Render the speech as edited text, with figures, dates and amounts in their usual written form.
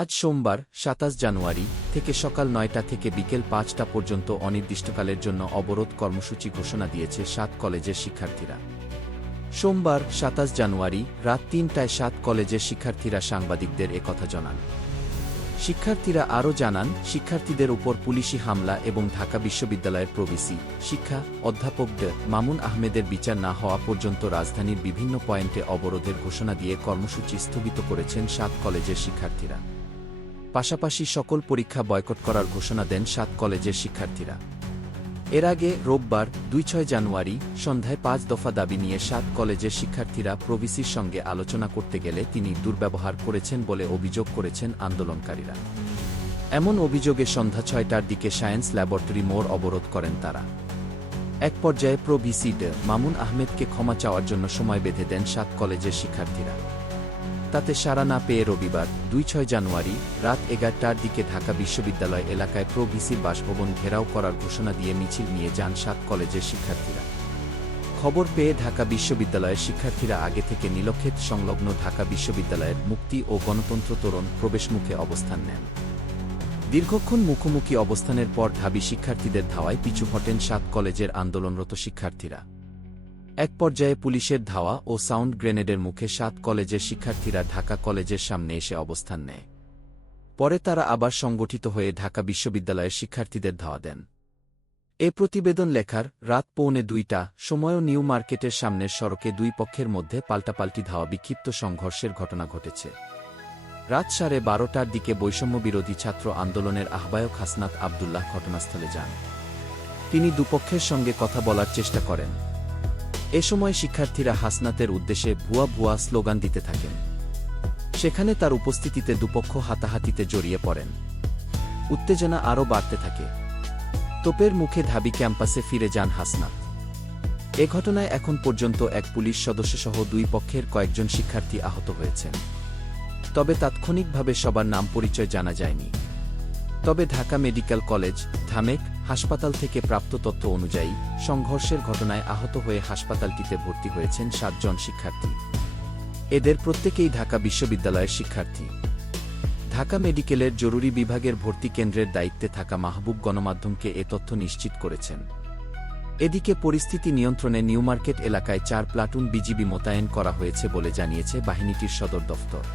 আজ সোমবার ২৭ জানুয়ারি থেকে সকাল ৯টা থেকে বিকেল ৫টা পর্যন্ত অনির্দিষ্টকালের জন্য অবরোধ কর্মসূচি ঘোষণা দিয়েছে ৭ কলেজের শিক্ষার্থীরা। সোমবার ২৭ জানুয়ারি রাত ৩টায় ৭ কলেজের শিক্ষার্থীরা সাংবাদিকদের একথা জানান। শিক্ষার্থীরা আরও জানান, শিক্ষার্থীদের উপর পুলিশি হামলা এবং ঢাকা বিশ্ববিদ্যালয়ের প্রভিসি শিক্ষা অধ্যাপক মামুন আহমেদের বিচার না হওয়া পর্যন্ত রাজধানীর বিভিন্ন পয়েন্টে অবরোধের ঘোষণা দিয়ে কর্মসূচি স্থগিত করেছেন ৭ কলেজের শিক্ষার্থীরা। পাশাপাশি সকল পরীক্ষা বয়কট করার ঘোষণা দেন ৭ কলেজের শিক্ষার্থীরা। এর আগে রোববার ২-৬ জানুয়ারি সন্ধ্যায় ৫ দফা দাবি নিয়ে ৭ কলেজের শিক্ষার্থীরা প্রভিসির সঙ্গে আলোচনা করতে গেলে তিনি দুর্ব্যবহার করেছেন বলে অভিযোগ করেছেন আন্দোলনকারীরা। এমন অভিযোগে সন্ধ্যা ৬টার দিকে সায়েন্স ল্যাবরেটরি মোড় অবরোধ করেন তারা। এক পর্যায়ে প্রভিসি মামুন আহমেদকে ক্ষমা চাওয়ার জন্য সময় বেঁধে দেন ৭ কলেজের শিক্ষার্থীরা। তাতে সাড়া না পেয়ে রবিবার ২-৬ জানুয়ারি রাত ১১টার দিকে ঢাকা বিশ্ববিদ্যালয় এলাকায় প্রভিসির বাসভবন ঘেরাও করার ঘোষণা দিয়ে মিছিল নিয়ে যান ৭ কলেজের শিক্ষার্থীরা। খবর পেয়ে ঢাকা বিশ্ববিদ্যালয়ের শিক্ষার্থীরা আগে থেকে নীলক্ষেত সংলগ্ন ঢাকা বিশ্ববিদ্যালয়ের মুক্তি ও গণতন্ত্র তোরণ প্রবেশমুখে অবস্থান নেন। দীর্ঘক্ষণ মুখোমুখি অবস্থানের পর ঢাবি শিক্ষার্থীদের ধাওয়ায় পিছু হটেন ৭ কলেজের আন্দোলনরত শিক্ষার্থীরা। এক পর্যায়ে পুলিশের ধাওয়া ও সাউন্ড গ্রেনেডের মুখে ৭ কলেজের শিক্ষার্থীরা ঢাকা কলেজের সামনে এসে অবস্থান নেয়। পরে তারা আবার সংগঠিত হয়ে ঢাকা বিশ্ববিদ্যালয়ের শিক্ষার্থীদের ধাওয়া দেন। এ প্রতিবেদন লেখার রাত ১:৩০ সময়ও নিউ মার্কেটের সামনের সড়কে দুই পক্ষের মধ্যে পাল্টাপাল্টি ধাওয়া বিক্ষিপ্ত সংঘর্ষের ঘটনা ঘটেছে। রাত ১২:৩০টার দিকে বৈষম্যবিরোধী ছাত্র আন্দোলনের আহ্বায়ক হাসনাত আবদুল্লাহ ঘটনাস্থলে যান। তিনি দুপক্ষের সঙ্গে কথা বলার চেষ্টা করেন। এ সময় শিক্ষার্থীরা হাসনাতের উদ্দেশ্যে ভুয়া ভুয়া স্লোগান দিতে থাকেন। সেখানে তার উপস্থিতিতে দুপক্ষ হাতাহাতিতে জড়িয়ে পড়েন। উত্তেজনা আরও বাড়তে থাকে। তোপের মুখে ঢাবি ক্যাম্পাসে ফিরে যান হাসনাত। এ ঘটনায় এখন পর্যন্ত এক পুলিশ সদস্যসহ দুই পক্ষের কয়েকজন শিক্ষার্থী আহত হয়েছেন। তবে তাৎক্ষণিকভাবে সবার নাম পরিচয় জানা যায়নি। তবে ঢাকা মেডিকেল কলেজ, ঢামেক হাসপাতাল থেকে প্রাপ্ত তথ্য অনুযায়ী সংঘর্ষের ঘটনায় আহত হয়ে হাসপাতালটিতে ভর্তি হয়েছেন ৭ জন শিক্ষার্থী। এদের প্রত্যেকেই ঢাকা বিশ্ববিদ্যালয়ের শিক্ষার্থী। ঢাকা মেডিকেলের জরুরি বিভাগের ভর্তি কেন্দ্রের দায়িত্বে থাকা মাহবুব গণমাধ্যমকে এ তথ্য নিশ্চিত করেছেন। এদিকে পরিস্থিতি নিয়ন্ত্রণে নিউমার্কেট এলাকায় ৪ প্লাটুন বিজিবি মোতায়েন করা হয়েছে বলে জানিয়েছে বাহিনীটির সদর দফতর।